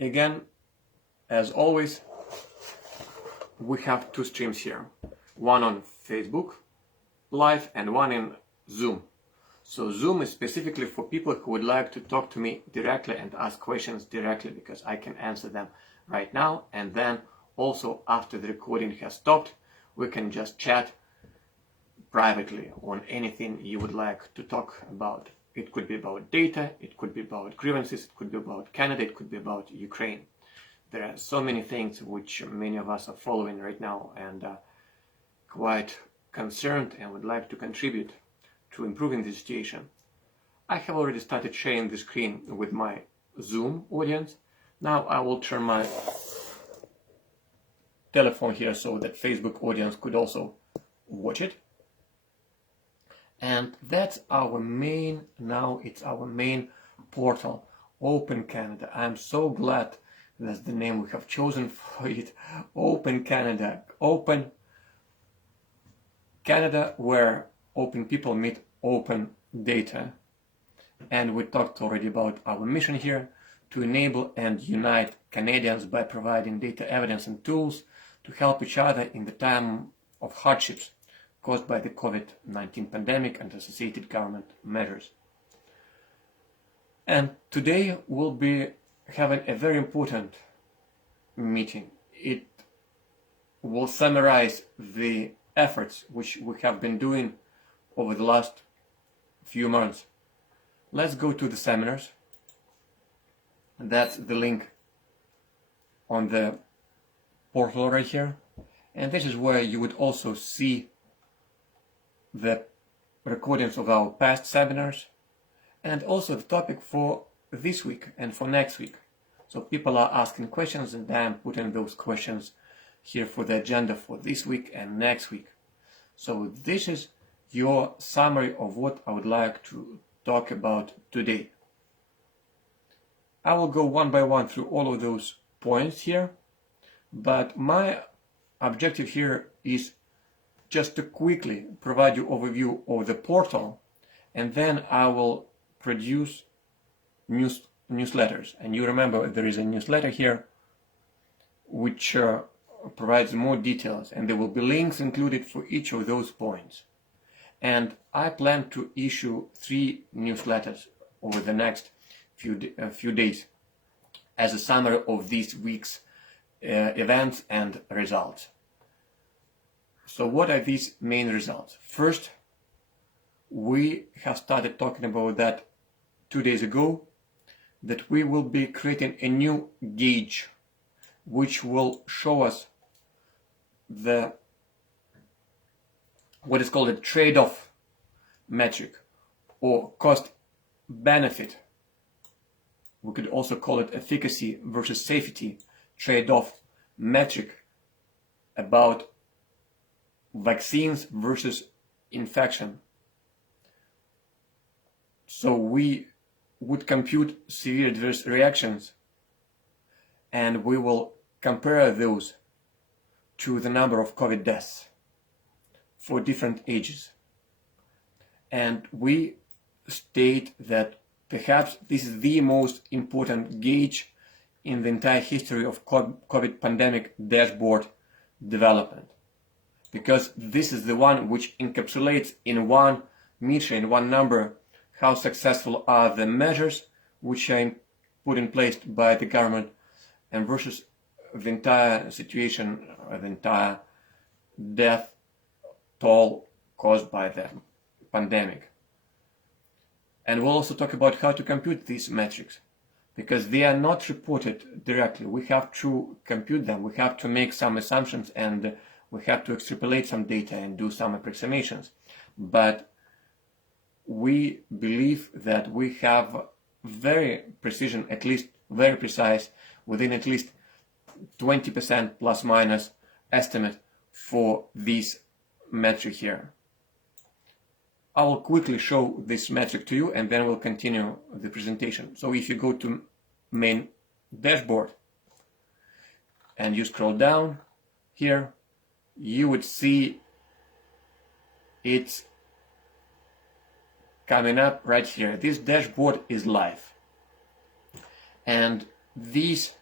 Again, as always, we have two streams here. One on Facebook Live and one in Zoom. So Zoom is specifically for people who would like to talk to me directly and ask questions directly, because I can answer them right now, and then also after the recording has stopped, we can just chat privately on anything you would like to talk about. It could be about data, it could be about grievances, it could be about Canada, it could be about Ukraine. There are so many things which many of us are following right now and quite concerned and would like to contribute to improving the situation. I have already started sharing the screen with my Zoom audience. Now I will turn my telephone here so that Facebook audience could also watch it. And that's our main, now it's our main portal, Open Canada. I'm so glad that's the name we have chosen for it. Open Canada. Open Canada, where open people meet open data. And we talked already about our mission here, to enable and unite Canadians by providing data evidence and tools to help each other in the time of hardships caused by the COVID-19 pandemic and associated government measures. And today we'll be having a very important meeting. It will summarize the efforts which we have been doing over the last few months. Let's go to the seminars. That's the link on the portal right here. And this is where you would also see the recordings of our past seminars and also the topic for this week and for next week. So people are asking questions and I'm putting those questions here for the agenda for this week and next week. So this is your summary of what I would like to talk about today. I will go one by one through all of those points here, but my objective here is just to quickly provide you overview of the portal, and then I will produce newsletters. And you remember there is a newsletter here which provides more details, and there will be links included for each of those points. And I plan to issue 3 newsletters over the next few days as a summary of this week's events and results. So what are these main results? First, we have started talking about that 2 days ago, that we will be creating a new gauge which will show us what is called a trade-off metric or cost benefit. We could also call it efficacy versus safety trade-off metric about vaccines versus infection. So we would compute severe adverse reactions and we will compare those to the number of COVID deaths for different ages. And we state that perhaps this is the most important gauge in the entire history of COVID pandemic dashboard development, because this is the one which encapsulates in one measure, in one number, how successful are the measures which are put in place by the government and versus the entire situation, the entire death toll caused by the pandemic. And we'll also talk about how to compute these metrics, because they are not reported directly. We have to compute them, we have to make some assumptions, and we have to extrapolate some data and do some approximations. But we believe that we have very precision, at least very precise, within at least 20% plus minus estimate for this metric here. I will quickly show this metric to you and then we'll continue the presentation. So if you go to main dashboard and you scroll down here, you would see it's coming up right here. This dashboard is live. And these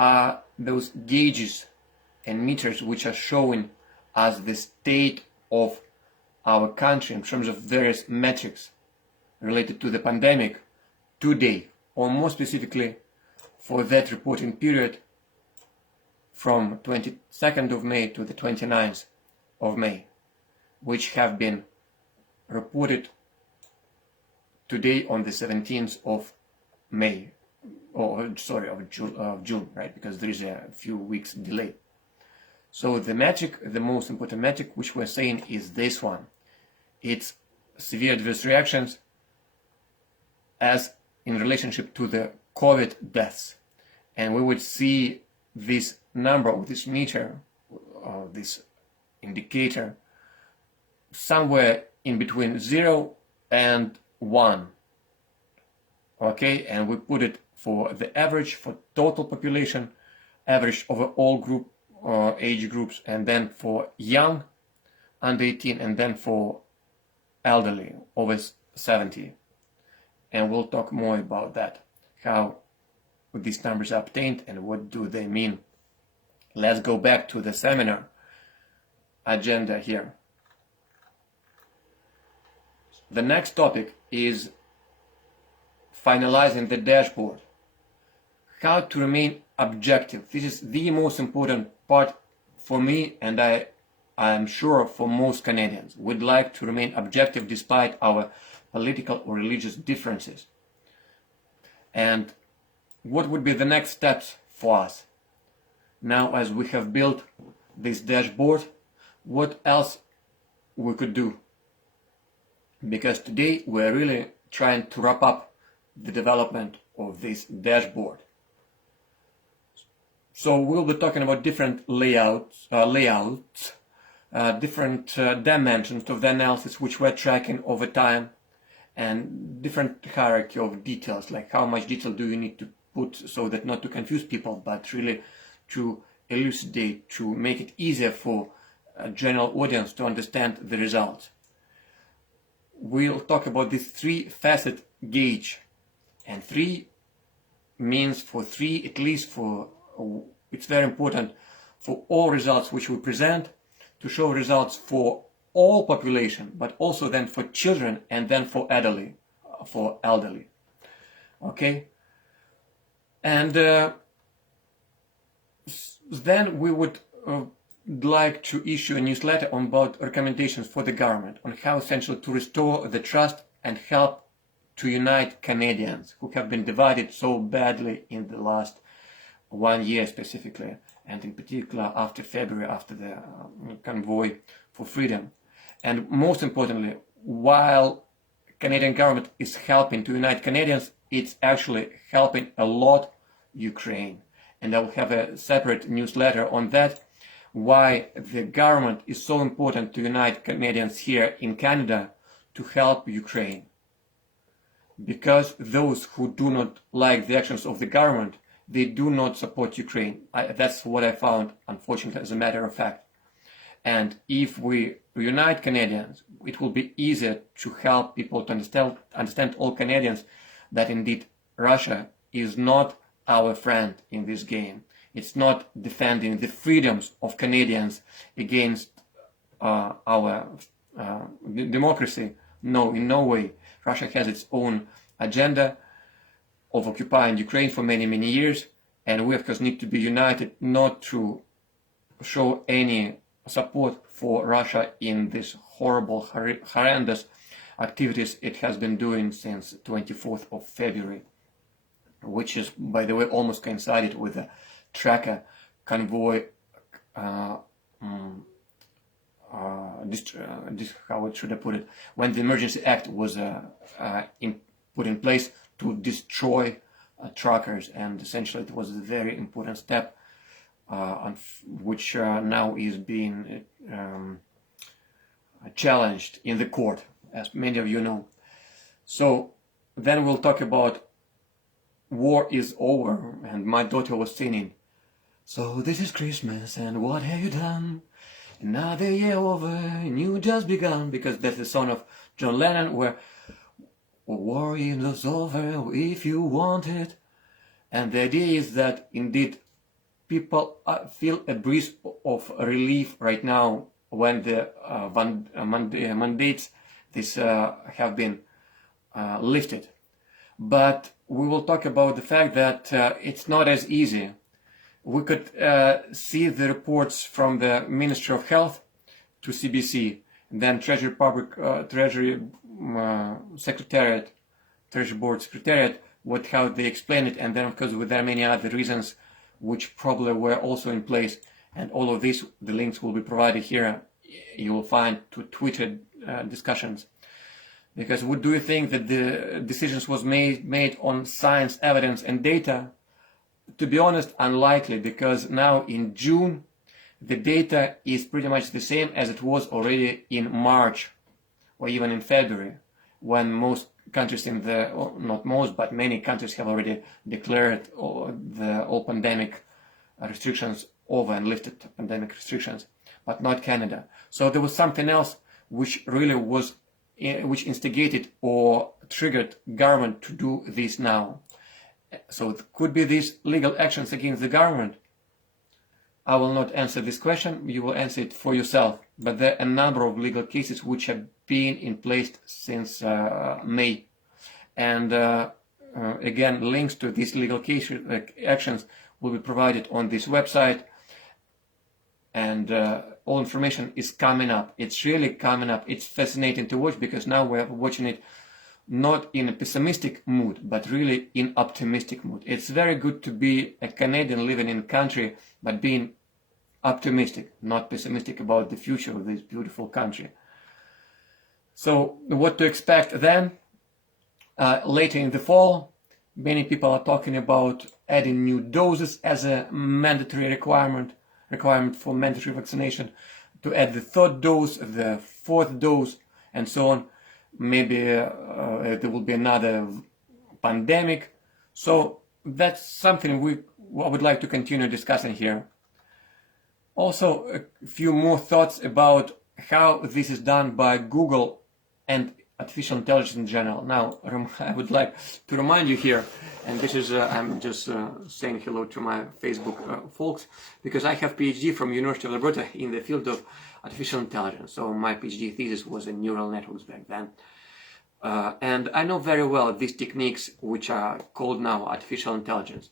are those gauges and meters which are showing us the state of our country in terms of various metrics related to the pandemic today, or more specifically for that reporting period from 22nd of May to the 29th of May, which have been reported today on the 17th of May, or sorry, of June, right? Because there is a few weeks delay. So the metric, the most important metric which we're saying is this one. It's severe adverse reactions as in relationship to the COVID deaths. And we would see this number of this meter, this indicator, somewhere in between 0 and 1. Okay, and we put it for the average for total population, average over all age groups, and then for young, under 18, and then for elderly, over 70. And we'll talk more about that, how these numbers are obtained and what do they mean. Let's go back to the seminar agenda here. The next topic is finalizing the dashboard. How to remain objective. This is the most important part for me, and I am sure for most Canadians. We'd like to remain objective despite our political or religious differences. And what would be the next steps for us? Now, as we have built this dashboard, what else we could do? Because today we're really trying to wrap up the development of this dashboard. So we'll be talking about different layouts, different dimensions of the analysis which we're tracking over time, and different hierarchy of details, like how much detail do you need to put so that not to confuse people, but really to elucidate, to make it easier for a general audience to understand the results. We'll talk about this three-facet gauge, and 3 means for 3, at least for, it's very important for all results which we present, to show results for all population, but also then for children and then for elderly. Okay? And then we would like to issue a newsletter about recommendations for the government on how essential to restore the trust and help to unite Canadians who have been divided so badly in the last 1 year specifically, and in particular after February, after the convoy for freedom. And most importantly, while Canadian government is helping to unite Canadians, it's actually helping a lot Ukraine. And I will have a separate newsletter on that, why the government is so important to unite Canadians here in Canada to help Ukraine. Because those who do not like the actions of the government, they do not support Ukraine. That's what I found, unfortunately, as a matter of fact. And if we unite Canadians, it will be easier to help people to understand all Canadians that indeed Russia is not our friend in this game. It's not defending the freedoms of Canadians against our democracy. No, in no way. Russia has its own agenda of occupying Ukraine for many, many years, and we of course need to be united not to show any support for Russia in this horrible, horrendous activities it has been doing since 24th of February, which is, by the way, almost coincided with the tracker convoy, how should I put it, when the Emergency Act was put in place to destroy truckers, and essentially it was a very important step which now is being challenged in the court, as many of you know. So then we'll talk about war is over, and my daughter was singing, so this is Christmas and what have you done? Another year over and you just begun, because that's the song of John Lennon, where war is over if you want it. And the idea is that indeed people feel a breeze of relief right now when the mandates have been lifted. But we will talk about the fact that it's not as easy. We could see the reports from the Ministry of Health to CBC, then Treasury Secretariat, Treasury Board Secretariat, how they explain it, and then of course there are many other reasons which probably were also in place, and all of this, the links will be provided here. You will find to Twitter discussions. Because what do you think that the decisions was made on science, evidence and data? To be honest, unlikely, because now in June the data is pretty much the same as it was already in March or even in February, when most countries not most, but many countries have already declared all pandemic restrictions over and lifted pandemic restrictions, but not Canada. So there was something else which really was, which instigated or triggered government to do this now. So it could be these legal actions against the government. I will not answer this question, you will answer it for yourself. But there are a number of legal cases which have been in place since May. And again, links to these legal cases, actions will be provided on this website. And all information is coming up. It's really coming up. It's fascinating to watch, because now we're watching it not in a pessimistic mood, but really in optimistic mood. It's very good to be a Canadian living in a country, but being optimistic, not pessimistic about the future of this beautiful country. So what to expect then? Later in the fall, many people are talking about adding new doses as a mandatory requirement for mandatory vaccination, to add the third dose, the fourth dose, and so on. Maybe there will be another pandemic. So that's something I would like to continue discussing here. Also, a few more thoughts about how this is done by Google and artificial intelligence in general. Now, I would like to remind you here, and this is, I'm just saying hello to my Facebook folks, because I have PhD from University of Alberta in the field of artificial intelligence. So my PhD thesis was in neural networks back then. And I know very well these techniques which are called now artificial intelligence.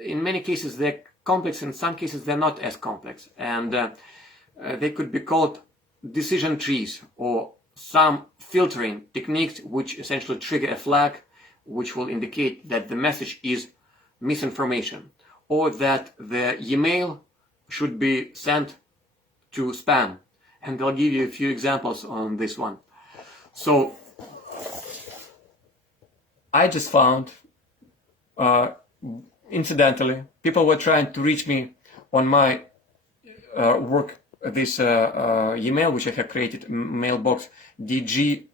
In many cases they're complex, in some cases they're not as complex. And they could be called decision trees, or some filtering techniques which essentially trigger a flag which will indicate that the message is misinformation, or that the email should be sent to spam. And I'll give you a few examples on this one. So I just found, incidentally, people were trying to reach me on my work, this email which I have created, mailbox dg@ivim.ca,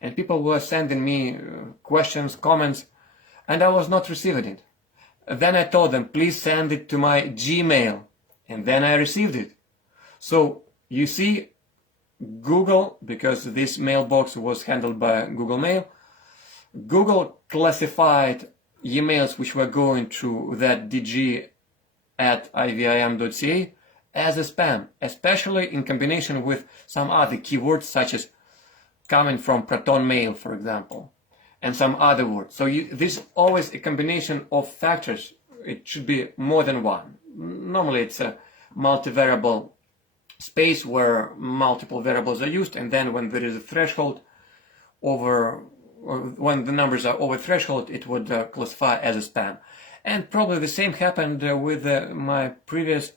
and people were sending me questions, comments, and I was not receiving it. Then I told them, please send it to my Gmail, and then I received it. So you see, Google, because this mailbox was handled by Google Mail, Google classified emails which were going to that dg@ivim.ca as a spam, especially in combination with some other keywords, such as coming from Proton Mail, for example, and some other words. So this is always a combination of factors. It should be more than one. Normally it's a multivariable space where multiple variables are used, and then when there is a threshold over, or when the numbers are over threshold, it would classify as a spam. And probably the same happened with my previous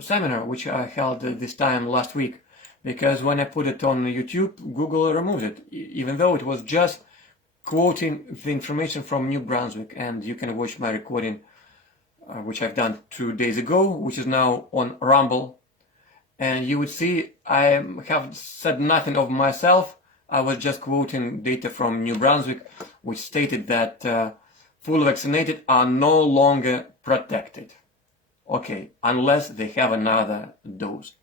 seminar, which I held this time last week, because when I put it on YouTube, Google removed it, even though it was just quoting the information from New Brunswick. And you can watch my recording, which I've done 2 days ago, which is now on Rumble. And you would see I have said nothing of myself. I was just quoting data from New Brunswick, which stated that fully vaccinated are no longer protected. Okay, unless they have another dose.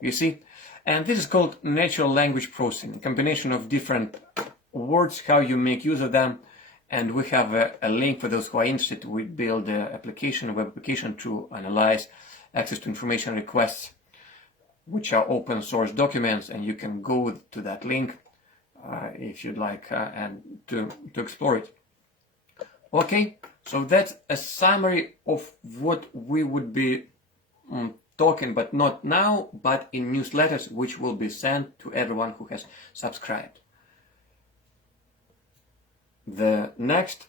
You see? And this is called natural language processing, a combination of different words, how you make use of them, And we have a link for those who are interested. We build an application, a web application, to analyze access to information requests, which are open source documents, and you can go to that link if you'd like and to explore it. Okay, so that's a summary of what we would be talking, but not now, but in newsletters which will be sent to everyone who has subscribed. The next